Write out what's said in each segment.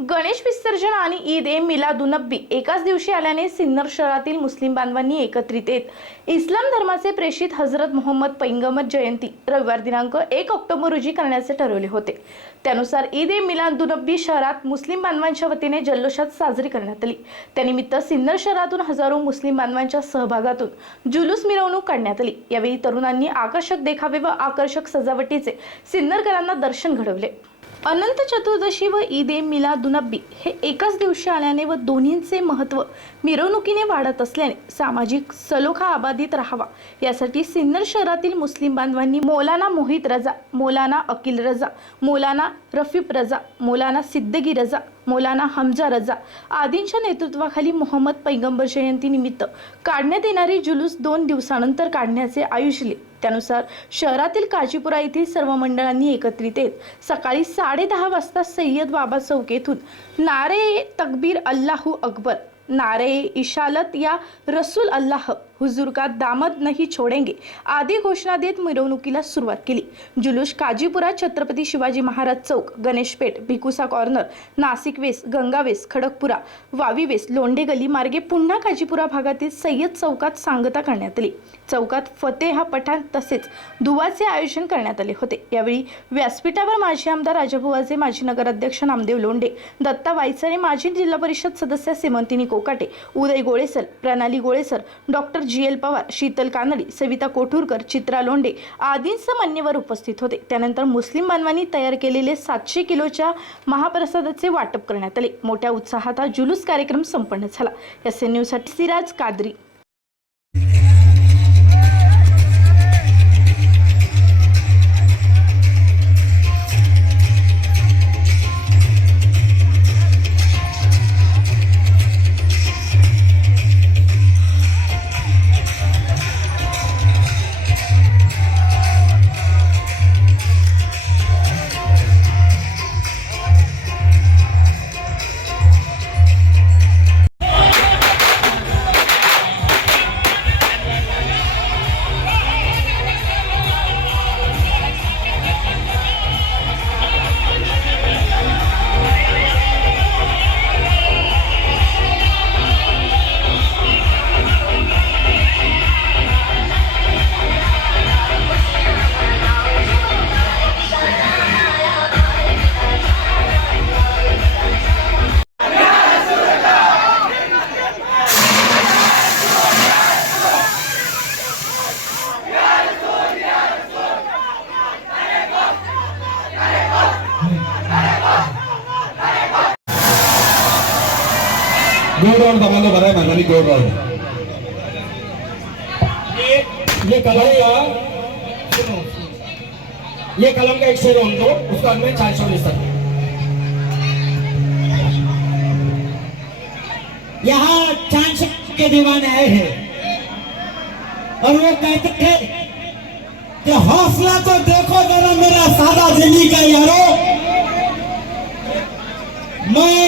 गणेश विसर्जन आणि ईद ए मिलादुनब्बी एकाच दिवशी आल्याने सिन्नर शहरातील मुस्लिम बांधवांनी एकत्रित येत इस्लाम धर्माचे प्रेषित हजरत मोहम्मद पैंगमत जयंती रविवार दिनांक एक ऑक्टोबर रोजी करण्याचे ठरवले होते. त्यानुसार ईद ए मिलादुनब्बी शहरात मुस्लिम बांधवांच्या वतीने जल्लोषात साजरी करण्यात आली. त्यानिमित्त सिन्नर शहरातून हजारो मुस्लिम बांधवांच्या सहभागातून जुलूस मिरवणूक काढण्यात आली. यावेळी तरुणांनी आकर्षक देखावे व आकर्षक सजावटीचे सिन्नरकरांना दर्शन घडवले. अनंत चतुर्दशी व ईद ए मिलादुनब्बी हे एकाच दिवशी आल्याने व दोन्हींचे महत्त्व मिरवणुकीने वाढत असल्याने सामाजिक सलोखा अबाधित राहावा. यासाठी सिन्नर शहरातील मुस्लिम बांधवांनी मौलाना मोहित रजा मौलाना अकिल रजा मौलाना रफीफ रजा मौलाना सिद्दगी रजा मौलाना हमजा रजा आदींच्या नेतृत्वाखाली मोहम्मद पैगंबर जयंतीनिमित्त काढण्यात येणारी जुलूस दोन दिवसानंतर काढण्याचे आयुषले त्यानुसार शहरातील काजीपुरा येथील सर्व मंडळांनी एकत्रित येत सकाळी साडेदहा वाजता सय्यद बाबा चौक येथून नारे तकबीर अल्लाहू अकबर नारे इशालत या रसूल अल्लाह हुजूर दामद नहीं छोडेंगे आदी घोषणा देत मिरवणुकीला सुरुवात केली. जुलूस काजीपुरा छत्रपती शिवाजी महाराज चौक गणेशपेठ भिकुसा कॉर्नर नाशिक वेस गंगा वेस खडकपुरा वावी वेस लोंढे गली मार्गे पुन्हा काजीपुरा भागातील सय्यद चौकात सांगता करण्यात आली. चौकात फतेहा पठाण तसेच दुवाचे आयोजन करण्यात आले होते. यावेळी व्यासपीठावर माजी आमदार राजाभुवाचे माजी नगराध्यक्ष नामदेव लोंढे दत्ता वायचरे माजी जिल्हा परिषद सदस्य Simantini Kokate Uday Golesar Pranali Golesar doctor G L Pawar Sheetal Kanadi Savita Kothurkar Chitra Londhe आदींसह मान्यवर उपस्थित होते. त्यानंतर मुस्लिम बांधवांनी तयार केलेले सातशे किलोच्या महाप्रसादाचे वाटप करण्यात आले. मोठ्या उत्साहात हा जुलूस कार्यक्रम संपन्न झाला. एस एन न्यूजसाठी सिराज कादरी. गोल राउंड दमानो भरा है मैदानी गोल राउंड ये ये कलम का सुनो, ये कलम का एक शेर होने दो उसका मैं चार सौ ले सकता यहाँ चांस के दीवाने आए हैं। और वो कहते थे कि हौसला तो देखो जरा मेरा सादा दिल्ली का यारो। मैं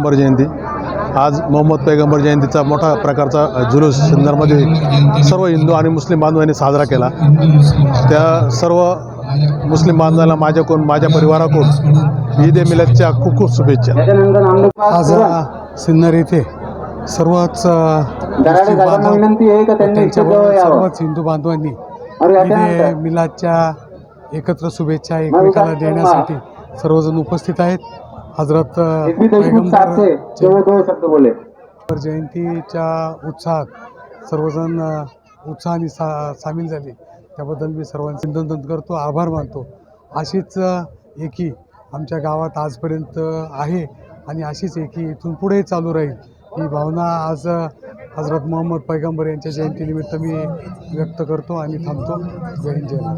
पैगंबर जयंती. आज मोहम्मद पैगंबर जयंतीचा मोठा प्रकारचा जुलूस सिन्नरमध्ये सर्व हिंदू आणि मुस्लिम बांधवांनी साजरा केला. त्या सर्व मुस्लिम बांधवांना माझ्याकडून माझ्या परिवाराकडून ईद ए मिलादच्या खूप खूप शुभेच्छा. आज सिन्नर येथे सर्वच सर्वच हिंदू बांधवांनी ईद ए मिलादच्या एकत्र शुभेच्छा एकमेकाला देण्यासाठी सर्वजण उपस्थित आहेत. हजरत पैगंबर दो शब्द बोले. जयंतीच्या उत्साहात सर्वजण उत्साहाने सा सामील झाले. त्याबद्दल मी सर्वांचे अभिनंदन करतो आभार मानतो. अशीच एकी आमच्या गावात आजपर्यंत आहे आणि अशीच एकी इथून पुढेही चालू राहील. ही भावना आज हजरत मोहम्मद पैगंबर यांच्या जयंतीनिमित्त मी व्यक्त करतो आणि थांबतो. जय हिंद जय.